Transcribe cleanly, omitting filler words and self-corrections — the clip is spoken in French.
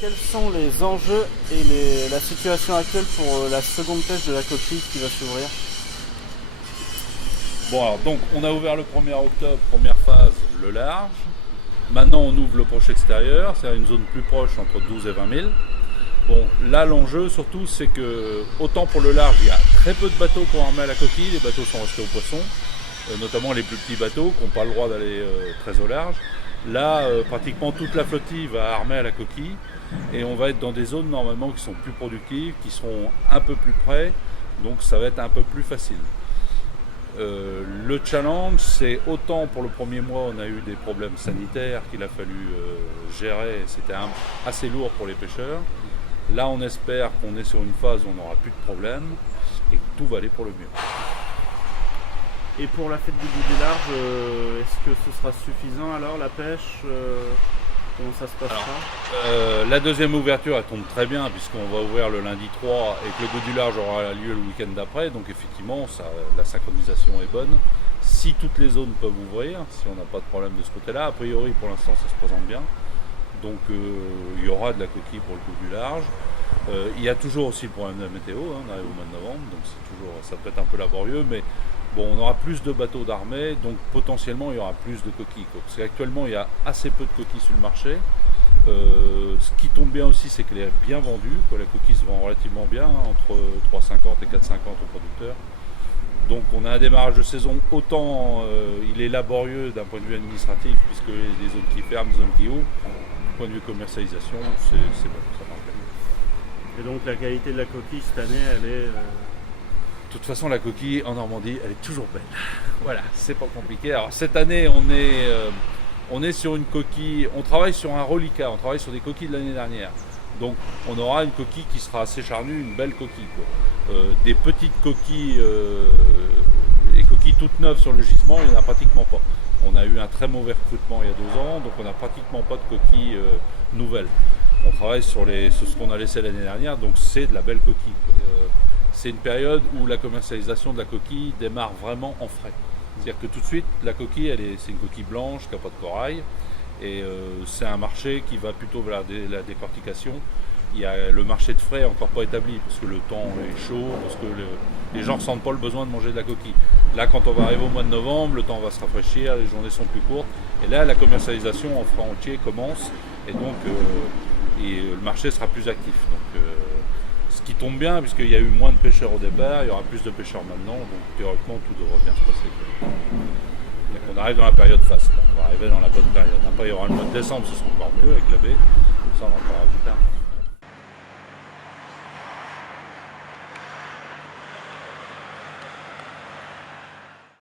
Quels sont les enjeux et la situation actuelle pour la seconde pêche de la coquille qui va s'ouvrir? Bon, alors donc on a ouvert le 1er octobre, première phase, le large. Maintenant on ouvre le proche extérieur, c'est une zone plus proche entre 12 et 20 000. Bon, là l'enjeu surtout c'est que autant pour le large il y a très peu de bateaux qui ont armé à la coquille, les bateaux sont restés au poisson, notamment les plus petits bateaux qui n'ont pas le droit d'aller très au large. Là pratiquement toute la flottille va armer à la coquille et on va être dans des zones normalement qui sont plus productives, qui seront un peu plus près, donc ça va être un peu plus facile. Le challenge, c'est autant pour le premier mois, on a eu des problèmes sanitaires qu'il a fallu gérer, c'était assez lourd pour les pêcheurs. Là, on espère qu'on est sur une phase où on n'aura plus de problèmes et que tout va aller pour le mieux. Et pour la fête du goût du large, est-ce que ce sera suffisant alors la pêche comment ça se passera? La deuxième ouverture, elle tombe très bien puisqu'on va ouvrir le lundi 3 et que le goût du large aura lieu le week-end d'après. Donc effectivement, la synchronisation est bonne. Si toutes les zones peuvent ouvrir, si on n'a pas de problème de ce côté-là, a priori pour l'instant ça se présente bien. Donc il y aura de la coquille pour le goût du large. Il y a toujours aussi le problème de la météo, on arrive au mois de novembre, donc ça peut être un peu laborieux, mais bon, on aura plus de bateaux d'armée, donc potentiellement il y aura plus de coquilles. Parce qu'actuellement il y a assez peu de coquilles sur le marché. Ce qui tombe bien aussi, c'est qu'elle est bien vendue, la coquille se vend relativement bien, entre 3,50 et 4,50 au producteur. Donc on a un démarrage de saison, autant il est laborieux d'un point de vue administratif, puisque il y a des zones qui ferment, des zones qui ouvrent. Du point de vue commercialisation, c'est bon, ça marche bien. Et donc la qualité de la coquille cette année, elle est... De toute façon, la coquille en Normandie, elle est toujours belle. Voilà, c'est pas compliqué. Alors cette année, on est sur une coquille, on travaille sur un reliquat, on travaille sur des coquilles de l'année dernière. Donc on aura une coquille qui sera assez charnue, une belle coquille. Des petites coquilles, les coquilles toutes neuves sur le gisement, il n'y en a pratiquement pas. On a eu un très mauvais recrutement il y a 2 ans, donc on n'a pratiquement pas de coquilles nouvelles. On travaille sur ce qu'on a laissé l'année dernière, donc c'est de la belle coquille. C'est une période où la commercialisation de la coquille démarre vraiment en frais. C'est-à-dire que tout de suite, la coquille, c'est une coquille blanche qui n'a pas de corail. Et c'est un marché qui va plutôt vers la décortication. Le marché de frais n'est encore pas établi parce que le temps est chaud, parce que les gens ne ressentent pas le besoin de manger de la coquille. Là, quand on va arriver au mois de novembre, le temps va se rafraîchir, les journées sont plus courtes. Et là, la commercialisation en franc entier commence. Et donc, le marché sera plus actif. Donc, ce qui tombe bien, puisqu'il y a eu moins de pêcheurs au départ, il y aura plus de pêcheurs maintenant. Donc, théoriquement, tout devrait bien se passer. Donc, on arrive dans la période faste. On va arriver dans la bonne période. Après, il y aura le mois de décembre, ce sera encore mieux avec la baie. Ça, on en parlera plus tard.